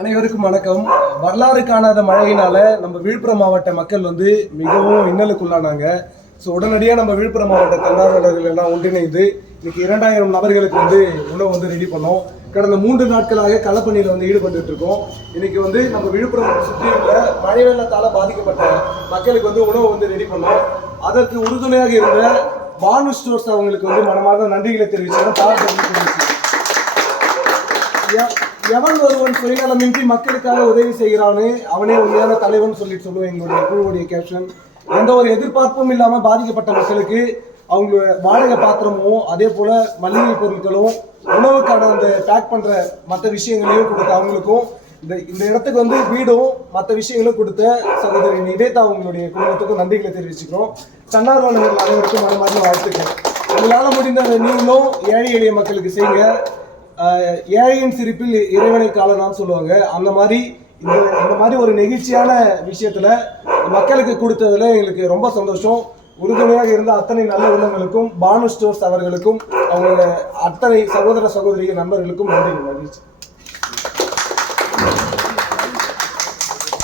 அனைவருக்கும் வணக்கம். வரலாறு காணாத மழையினால நம்ம விழுப்புரம் மாவட்ட மக்கள் மிகவும் இன்னலுக்குள்ளானாங்க. ஸோ உடனடியாக நம்ம விழுப்புரம் மாவட்ட தன்னார்வலர்கள் எல்லாம் ஒன்றிணைந்து இன்னைக்கு 2000 நபர்களுக்கு உணவு ரெடி பண்ணோம். கடந்த 3 நாட்களாக களப்பணியில் ஈடுபட்டு இருக்கோம். இன்னைக்கு நம்ம விழுப்புரம் சுற்றியுள்ள மழை வெள்ளத்தால் பாதிக்கப்பட்ட மக்களுக்கு உணவு ரெடி பண்ணோம். அதற்கு உறுதுணையாக இருந்த பானு ஸ்டோர்ஸ் அவங்களுக்கு மனமார்ந்த நன்றிகளை தெரிவிச்சோம். எவன் ஒருவன் சுயநலமின்றி மக்களுக்காக உதவி செய்கிறானு அவனே உண்மையான தலைவன் சொல்லுவேன் எங்களுடைய குழுவுடைய கேப்ஷன். எந்த ஒரு எதிர்பார்ப்பும் இல்லாமல் பாதிக்கப்பட்ட மக்களுக்கு அவங்க வாடகை பாத்திரமும் அதே போல மளிகை பொருட்களும் உணவுக்கான அந்த பேக் பண்ற மற்ற விஷயங்களையும் கொடுத்த அவங்களுக்கும் இந்த இடத்துக்கு வீடும் மற்ற விஷயங்களும் கொடுத்த சகோதரி நிவேதா அவங்களுடைய குடும்பத்துக்கும் நன்றிகளை தெரிவிச்சுக்கிறோம். தன்னார்வலர்கள் அனைவருக்கும் மனமார்ந்த வாழ்த்துக்கள். உங்களால் முடிந்த நீங்களும் ஏழை எளிய மக்களுக்கு செய்யுங்க. ஏழையின் சிரிப்பில் இறைவனை காணலாம்னு சொல்லுவாங்க. அந்த மாதிரி இந்த மாதிரி ஒரு நெகிழ்ச்சியான விஷயத்துல மக்களுக்கு கொடுத்ததுல எங்களுக்கு ரொம்ப சந்தோஷம். உறுதுணையாக இருந்த அத்தனை நல்ல உள்ளங்களுக்கும் பானு ஸ்டோர்ஸ் அவர்களுக்கும் அவங்க அத்தனை சகோதர சகோதரி நண்பர்களுக்கும் நன்றி.